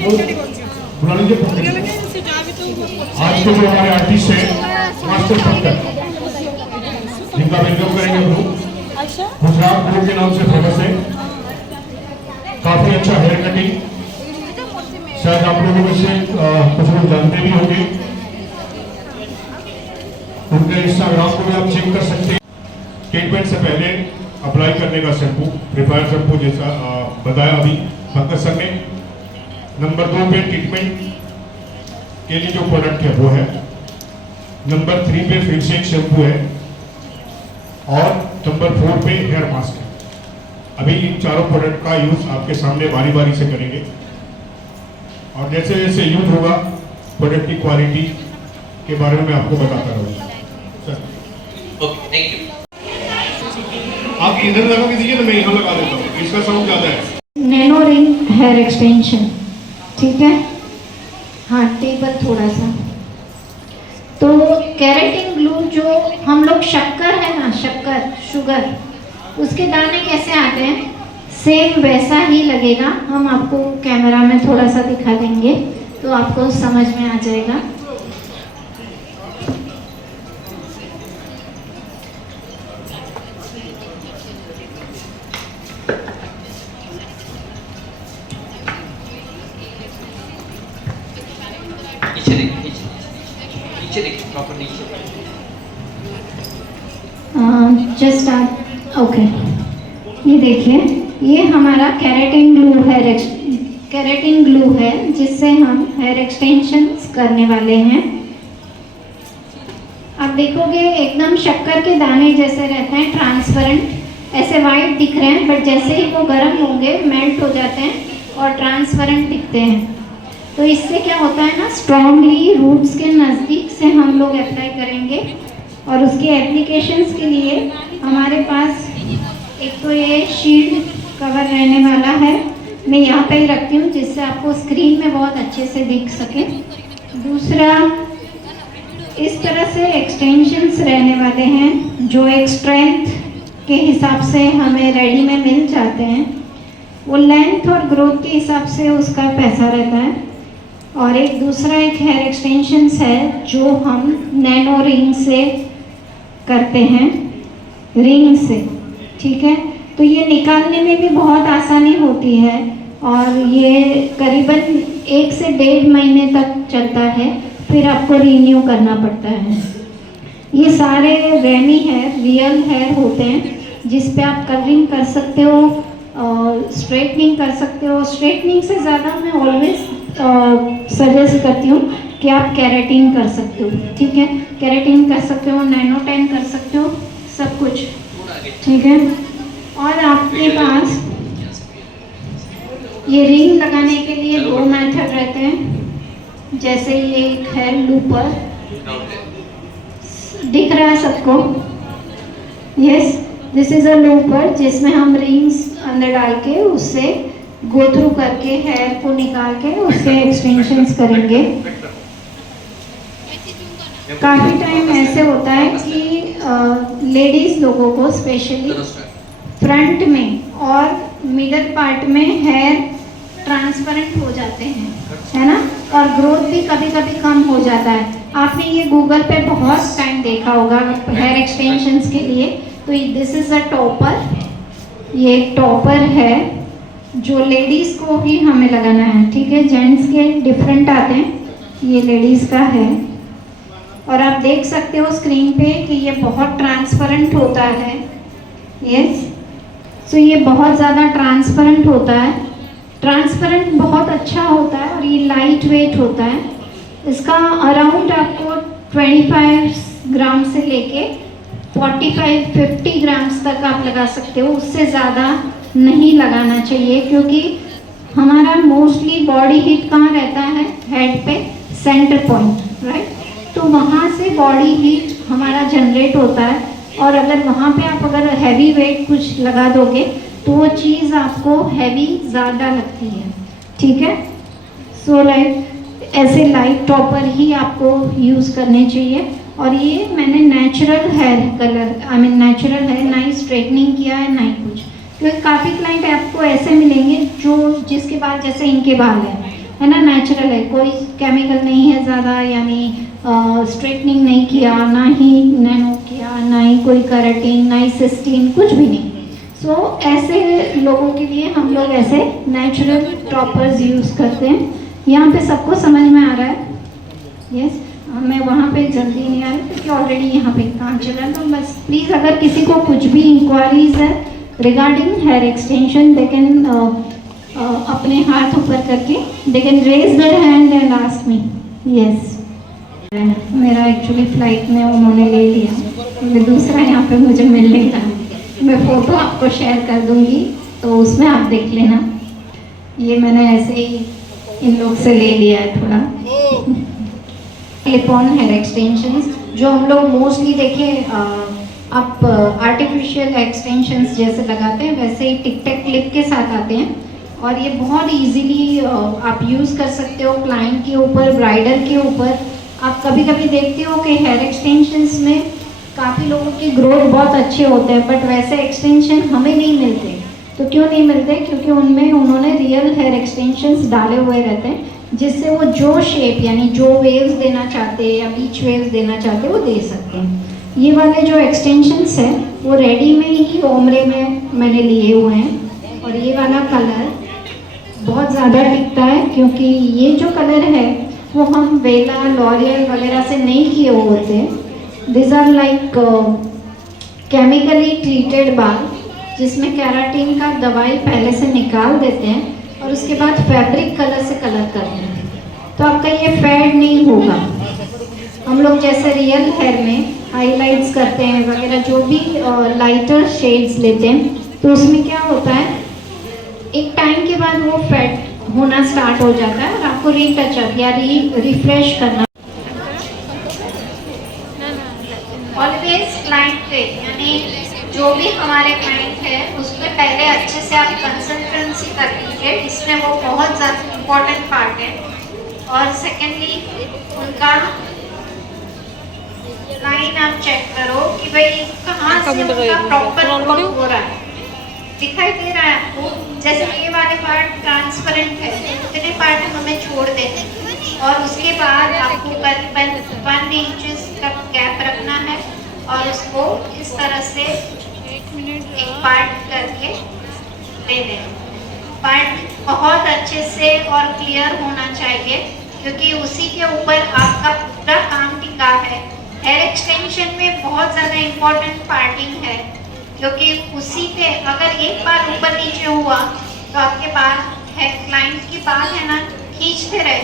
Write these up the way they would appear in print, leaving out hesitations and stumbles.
बुला लीजिए। आज के जो हमारे आर्टिस्ट हैं मास्टर पंकज, जिनका वेलकम करेंगे हम लोग। गुजरात बोर्ड के नाम से फेमस है, काफी अच्छा हेयर कटिंग, शायद आप लोगों में से कुछ लोग जानते भी होंगे। उनके इंस्टाग्राम को भी आप चेक कर सकते हैं। ट्रीटमेंट से पहले अप्लाई करने का शैम्पू, प्रिपेयर शैम्पू जैसा बताया अभी पंकज सर ने। नंबर 2 पे ट्रीटमेंट के लिए जो प्रोडक्ट है वो है। नंबर 3 पे फिनिशिंग शैम्पू है और नंबर 4 पे हेयर मास्क है। अभी इन चारों प्रोडक्ट का यूज आपके सामने बारी बारी से करेंगे और जैसे जैसे यूज होगा प्रोडक्ट की क्वालिटी के बारे में मैं आपको बताता रहूँगा। Okay, thank you. आप इधर लगा के दीजिए ना, मैं यहाँ लगा देता हूँ, इसका साउंड ज़्यादा है। नैनो रिंग हेयर एक्सटेंशन, ठीक है। हाँ, टेबल थोड़ा सा। तो केराटिन ग्लू जो हम लोग शक्कर है ना, शक्कर शुगर, उसके दाने कैसे आते हैं सेम वैसा ही लगेगा। हम आपको कैमरा में थोड़ा सा दिखा देंगे तो आपको समझ में आ जाएगा। नीचे देखिए, प्रॉपर नीचे। जस्ट ओके, ये देखिए, ये हमारा केराटिन ग्लू है जिससे हम हेयर एक्सटेंशंस करने वाले हैं। आप देखोगे एकदम शक्कर के दाने जैसे रहते हैं, ट्रांसपेरेंट, ऐसे वाइट दिख रहे हैं, बट जैसे ही वो गर्म होंगे मेल्ट हो जाते हैं और ट्रांसपेरेंट दिखते हैं। तो इससे क्या होता है ना, स्ट्रॉन्गली रूट्स के नज़दीक से हम लोग अप्लाई करेंगे। और उसके एप्लीकेशंस के लिए हमारे पास एक तो ये शील्ड कवर रहने वाला है, मैं यहाँ पे ही रखती हूँ जिससे आपको स्क्रीन में बहुत अच्छे से दिख सके। दूसरा, इस तरह से एक्सटेंशंस रहने वाले हैं जो एक स्ट्रेंथ के हिसाब से हमें रेडी में मिल जाते हैं। वो लेंथ और ग्रोथ के हिसाब से उसका पैसा रहता है। और एक दूसरा एक हेयर एक्सटेंशंस है जो हम नैनो रिंग से करते हैं, रिंग से, ठीक है। तो ये निकालने में भी बहुत आसानी होती है और ये करीबन 1 से 1.5 महीने तक चलता है, फिर आपको रिन्यू करना पड़ता है। ये सारे रेमी हेयर, रियल हेयर होते हैं जिस पे आप कलरिंग कर सकते हो, स्ट्रेटनिंग कर सकते हो। स्ट्रेटनिंग से ज़्यादा मैं ऑलवेज सजेस्ट करती हूँ कि आप केराटिन कर सकते हो, ठीक है। केराटिन कर सकते हो, नैनो टैन कर सकते हो, सब कुछ, ठीक है। और आपके पास ये रिंग लगाने के लिए 2 मेथड रहते हैं। जैसे ये एक है लूपर, दिख रहा है सबको? Yes, this is a looper जिसमें हम रिंग्स अंदर डाल के उससे गो थ्रू करके हेयर को निकाल के उससे एक्सटेंशंस करेंगे। काफ़ी टाइम ऐसे होता है कि लेडीज़ लोगों को स्पेशली फ्रंट में और मिडल पार्ट में हेयर ट्रांसपेरेंट हो जाते हैं, है ना, और ग्रोथ भी कभी कभी कम हो जाता है। आपने ये गूगल पे बहुत टाइम देखा होगा हेयर एक्सटेंशंस के लिए। तो दिस इज़ अ टॉपर, ये एक टॉपर है जो लेडीज़ को ही हमें लगाना है, ठीक है। जेंट्स के डिफरेंट आते हैं, ये लेडीज़ का है। और आप देख सकते हो स्क्रीन पे कि ये बहुत ट्रांसपेरेंट होता है। यस, सो ये बहुत ज़्यादा ट्रांसपेरेंट होता है, ट्रांसपेरेंट बहुत अच्छा होता है और ये लाइट वेट होता है। इसका अराउंड आपको 25 ग्राम से लेके 45-50 ग्राम्स तक आप लगा सकते हो, उससे ज़्यादा नहीं लगाना चाहिए क्योंकि हमारा मोस्टली बॉडी हीट कहाँ रहता है, हेड पे, सेंटर पॉइंट, राइट। तो वहाँ से बॉडी हीट हमारा जनरेट होता है और अगर वहाँ पे आप अगर हैवी वेट कुछ लगा दोगे तो वो चीज़ आपको हैवी ज़्यादा लगती है, ठीक है। सो लाइक ऐसे लाइट टॉपर ही आपको यूज़ करने चाहिए। और ये मैंने natural hair colour, I mean natural है, ना ही स्ट्रेटनिंग किया है ना ही कुछ, क्योंकि काफ़ी क्लाइंट आपको ऐसे मिलेंगे जो जिसके बाल जैसे इनके बाल हैं, है ना, नेचुरल है, कोई केमिकल नहीं है ज़्यादा, यानी स्ट्रेटनिंग नहीं किया, ना ही नैनो किया, ना ही कोई केराटिन, ना ही सिस्टीन, कुछ भी नहीं। सो ऐसे लोगों के लिए हम लोग ऐसे नेचुरल टॉपर्स यूज़ करते हैं। यहाँ पे सबको समझ में आ रहा है? यस। मैं वहाँ पे जल्दी नहीं आ रही क्योंकि ऑलरेडी यहाँ पे काम चल रहा है। तो बस प्लीज़ अगर किसी को कुछ भी इंक्वायरीज है regarding hair extension, they can अपने हाथ ऊपर करके they can raise their hand and ask me. Yes, मेरा एक्चुअली फ्लाइट में उन्होंने ले लिया, मैं दूसरा यहाँ पे मुझे मिल नहीं रहा। मैं फ़ोटो आपको शेयर कर दूँगी तो उसमें आप देख लेना। ये मैंने ऐसे ही इन लोग से ले लिया है थोड़ा। क्लिप ऑन हेयर एक्सटेंशंस जो हम लोग मोस्टली देखें, आप आर्टिफिशियल एक्सटेंशंस जैसे लगाते हैं वैसे ही टिक टैक क्लिप के साथ आते हैं, और ये बहुत इजीली आप यूज़ कर सकते हो क्लाइंट के ऊपर, ब्राइडल के ऊपर। आप कभी कभी देखते हो कि हेयर एक्सटेंशंस में काफ़ी लोगों की ग्रोथ बहुत अच्छे होते हैं, बट वैसे एक्सटेंशन हमें नहीं मिलते। तो क्यों नहीं मिलते? क्योंकि उनमें उन्होंने रियल हेयर एक्सटेंशंस डाले हुए रहते हैं, जिससे वो जो शेप यानी जो वेव्स देना चाहते हैं या बीच वेव्स देना चाहते हैं वो दे सकते हैं। ये वाले जो एक्सटेंशंस है वो रेडी में ही ओमरे में मैंने लिए हुए हैं, और ये वाला कलर बहुत ज़्यादा टिकता है क्योंकि ये जो कलर है वो हम वेला, लॉरियल वगैरह से नहीं किए हुए होते। This are like chemically treated बाल, जिसमें केराटिन का दवाई पहले से निकाल देते हैं और उसके बाद फैब्रिक कलर से कलर करते हैं, तो आपका ये फेड नहीं होगा। हम लोग जैसे रियल हेयर में हाइलाइट्स करते हैं वगैरह, जो भी लाइटर शेड्स लेते हैं, तो उसमें क्या होता है, एक टाइम के बाद वो फेड होना स्टार्ट हो जाता है और आपको रीटचअप या रिफ्रेश करना। ऑलवेज क्लाइंट पे, यानी जो भी हमारे क्लाइंट है उसमें पहले अच्छे से आप कंसल्टेंसी कर लीजिए, इसमें वो बहुत ज़्यादा इम्पोर्टेंट पार्ट है। और सेकेंडली उनका लाइन आप चेक करो कि भाई कहाँ से उनका प्रॉपर ग्रोथ हो रहा है, दिखाई दे रहा है आपको। जैसे ये वाले पार्ट ट्रांसपेरेंट है, इतने पार्ट हमें छोड़ देते हैं और उसके बाद आपको करीबन 1 इंच तक गैप रखना है और उसको इस तरह से एक पार्ट करके ले लें। पार्ट बहुत अच्छे से और क्लियर होना चाहिए क्योंकि उसी के ऊपर आपका पूरा काम टिका है। हेयर एक्सटेंशन में बहुत ज़्यादा इम्पोर्टेंट पार्टिंग है क्योंकि उसी पे अगर एक बार ऊपर नीचे हुआ तो आपके बाल है, क्लाइंट की बाल है ना, खींचते रहे,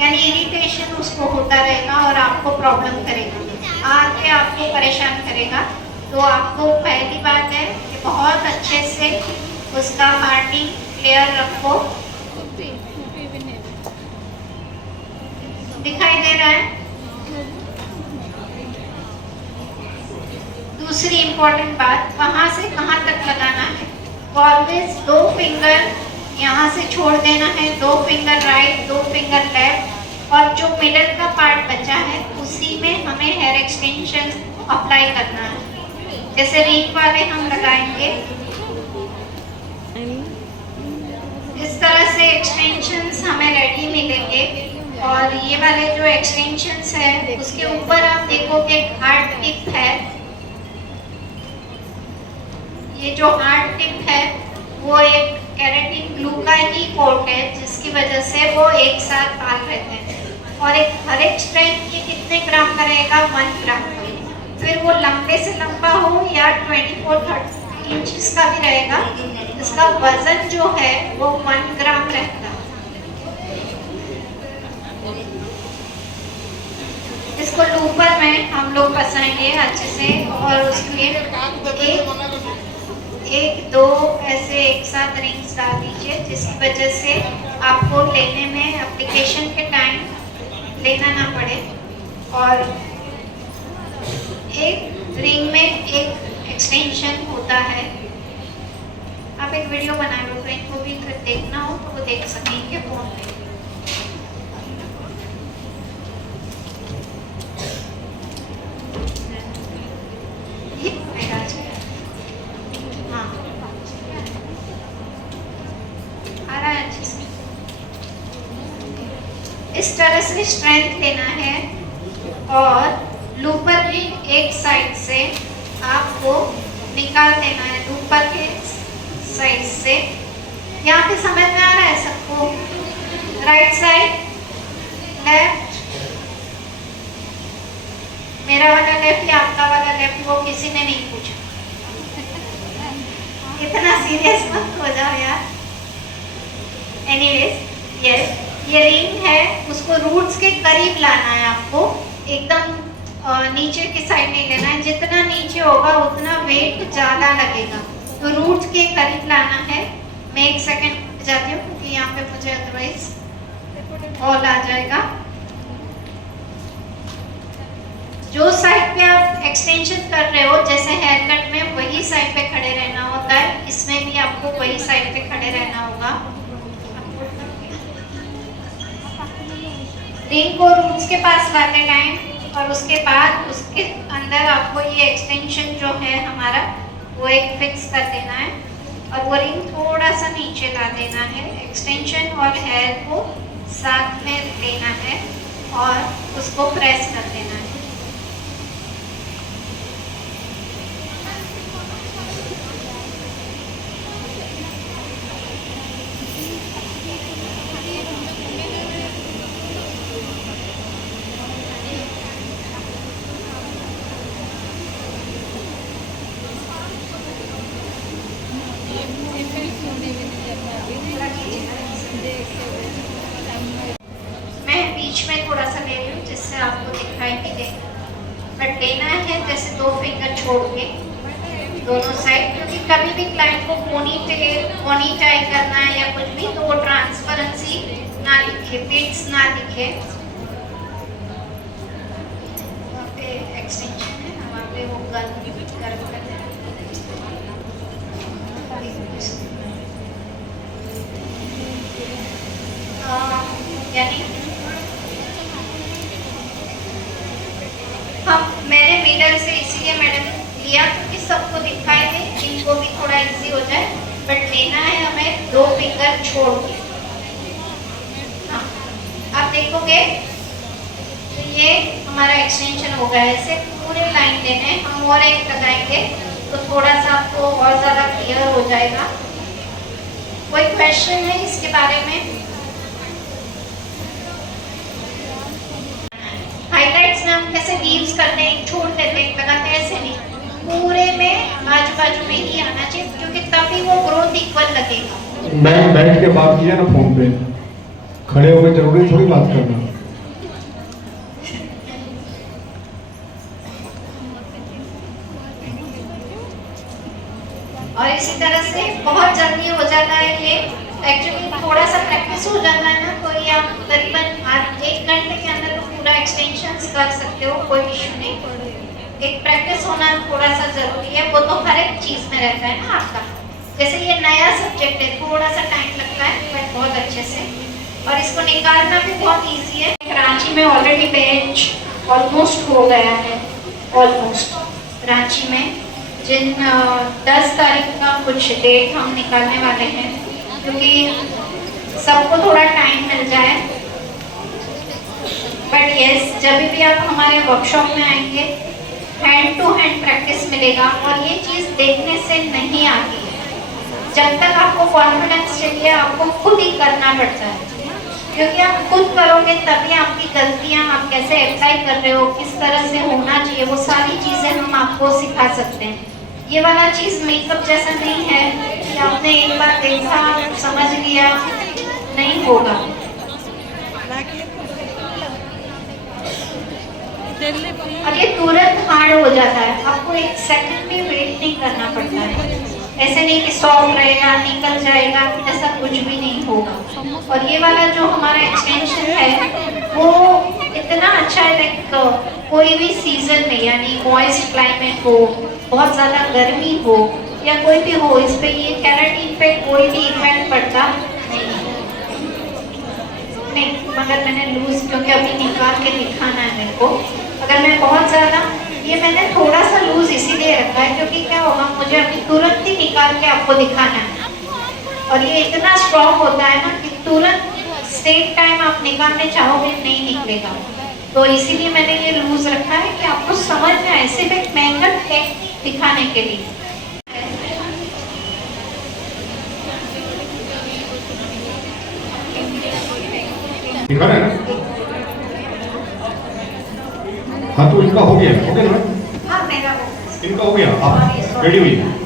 यानी इरिटेशन उसको होता रहेगा और आपको प्रॉब्लम करेगा, आगे आपको परेशान करेगा। तो आपको पहली बात है कि बहुत अच्छे से उसका पार्टिंग क्लियर रखो। दिखाई दे रहा है? दूसरी इम्पोर्टेंट बात, कहाँ से कहाँ तक लगाना है। ऑलवेज 2 फिंगर यहाँ से छोड़ देना है, 2 फिंगर राइट, 2 फिंगर लेफ्ट, और जो मिडल का पार्ट बचा है उसी में हमें हेयर एक्सटेंशन अप्लाई करना है। जैसे रिंग वाले हम लगाएंगे, इस तरह से एक्सटेंशंस हमें रेडी मिलेंगे। और ये वाले जो एक्सटेंशंस है उसके ऊपर आप देखोगे हार्ड टिप है। ये जो हार्ड टिप है वो एक केराटिन ग्लू का ही कोट है जिसकी वजह से वो एक साथ बाल रहते हैं। और एक हर एक स्ट्रैंड ये कितने ग्राम का रहेगा? 1 ग्राम का। फिर वो लंबे से लंबा हो या 24-30 इंचेस का भी रहेगा, इसका वजन जो है वो 1 ग्राम रहता है। इसको लूपर में हम लोग फंसाएंगे अच्छे से और उसमें एक दो ऐसे एक साथ रिंग्स डाल दीजिए जिसकी वजह से आपको लेने में एप्लीकेशन के टाइम लेना ना पड़े। और एक रिंग में एक एक्सटेंशन होता है। आप एक वीडियो बना लो तो इनको भी देखना हो तो वो देख सकेंगे फोन पे। इस तरह से स्ट्रेंथ देना है और लूपर रिंग एक साइड से आपको निकाल देना है, लूपर के साइड से। यहाँ पे समझ में आ रहा है सबको? राइट साइड, लेफ्ट, मेरा वाला लेफ्ट या आपका वाला लेफ्ट, वो किसी ने नहीं पूछा। इतना सीरियस मत हो जाओ यार। एनीवेज, यस, ये रिंग है, उसको रूट्स के करीब लाना है आपको, एकदम नीचे की साइड नहीं लेना है। जितना नीचे होगा उतना वेट ज्यादा लगेगा, तो रूट्स के करीब लाना है। मैं एक सेकंड जाती हूँ क्योंकि यहाँ पे मुझे अदरवाइज ऑल आ जाएगा। जो साइड पे आप एक्सटेंशन कर रहे हो, जैसे हेयर कट में वही साइड पे खड़े रहना होता है, इसमें भी आपको वही साइड पे खड़े रहना होगा। रिंग को रूट्स के पास लाते टाइम और उसके बाद उसके अंदर आपको ये एक्सटेंशन जो है हमारा वो एक फिक्स कर देना है और वो रिंग थोड़ा सा नीचे ला देना है। एक्सटेंशन और हेयर को साथ में लेना है और उसको प्रेस कर देना है। मैं बीच में थोड़ा सा ले रही हूँ जिससे आपको दिखाई भी दे, बट लेना है जैसे 2 फिंगर छोड़ के दोनों साइड, क्योंकि कभी भी क्लाइंट को पोनी टाई करना है या कुछ भी, तो वो ट्रांसपेरेंसी ना दिखे, बीट्स ना दिखे। वहाँ पे एक्सटेंशन है, वहाँ पे वो गर्म करते हैं। यानी मैंने मिडल से इसीलिए मैडम लिया क्योंकि सबको दिखाई दे, इनको भी थोड़ा इजी हो जाए, बट लेना है हमें 2 फिंगर छोड़ के। हाँ, आप देखोगे तो ये हमारा एक्सटेंशन हो गया है। ऐसे पूरे लाइन लेने हैं, हम और एक लगाएंगे तो थोड़ा सा आपको और ज़्यादा क्लियर हो जाएगा। कोई क्वेश्चन है इसके बारे में? हाइलाइट्स में हम कैसे लीव्स करते हैं, छोड़ देते हैं, लगाते हैं, ऐसे नहीं, पूरे में आजू बाजू में ही आना चाहिए, क्योंकि तभी वो ग्रोथ इक्वल लगेगा। मैं बैठ के बात किया ना फोन पे, खड़े होकर जरूरी थोड़ी बात करना। और इसी तरह से बहुत जल्दी हो जाता है ये, एक्चुअली थोड़ा सा प्रैक्टिस हो जाता है ना, तो ये आप करीबन 1 घंटे के अंदर तो पूरा एक्सटेंशन कर सकते हो, कोई इशू नहीं। एक प्रैक्टिस होना थोड़ा सा जरूरी है, वो तो हर एक चीज में रहता है ना आपका। जैसे ये नया सब्जेक्ट है, थोड़ा सा टाइम लगता है, बट बहुत अच्छे से, और इसको निकालना भी बहुत ईजी है। रांची में ऑलरेडी बैच ऑलमोस्ट हो गया है, ऑलमोस्ट रांची में जिन 10 तारीख का कुछ डेट हम निकालने वाले हैं, क्योंकि सबको थोड़ा टाइम मिल जाए। बट यस, जब भी आप हमारे वर्कशॉप में आएंगे हैंड टू हैंड प्रैक्टिस मिलेगा, और ये चीज़ देखने से नहीं आती है। जब तक आपको कॉन्फिडेंस चाहिए, आपको खुद ही करना पड़ता है, क्योंकि आप खुद करोगे तभी आपकी गलतियाँ आप कैसे अप्लाई कर रहे हो, किस तरह से होना चाहिए, वो सारी चीज़ें हम आपको सिखा सकते हैं। ये वाला चीज़ मेकअप जैसा नहीं है कि आपने एक बार देखा समझ लिया, नहीं होगा। और ये तुरंत हार्ड हो जाता है, आपको 1 सेकंड भी वेट नहीं करना पड़ता है। ऐसे नहीं कि सॉफ्ट रहेगा, निकल जाएगा, ऐसा कुछ भी नहीं होगा। और ये वाला जो हमारा एक्सटेंशन है वो इतना अच्छा है, लाइक कोई भी सीजन में, यानी मॉइस्ट क्लाइमेट हो, बहुत ज़्यादा गर्मी हो या कोई भी हो, इस पे ये केराटिन पे कोई भी इफेक्ट पड़ता नहीं। मगर मैंने लूज, क्योंकि अभी निकाल के दिखाना है मेरे को, अगर मैं बहुत ज़्यादा, ये मैंने थोड़ा सा लूज इसीलिए रखा है क्योंकि क्या होगा, मुझे अभी तुरंत ही निकाल के आपको दिखाना है, और ये इतना स्ट्रॉन्ग होता है ना कि तुरंत सेम टाइम आप निकालने चाहोगे नहीं निकलेगा। तो इसीलिए मैंने ये लूज रखा है कि आपको समझ में आए, सिर्फ एक मैनुअल टेक्निक दिखाने के लिए। दिखा रहा है ना? हाँ तो इनका हो गया ना? हाँ मेरा वो इनका हो गया, आप रेडी हुई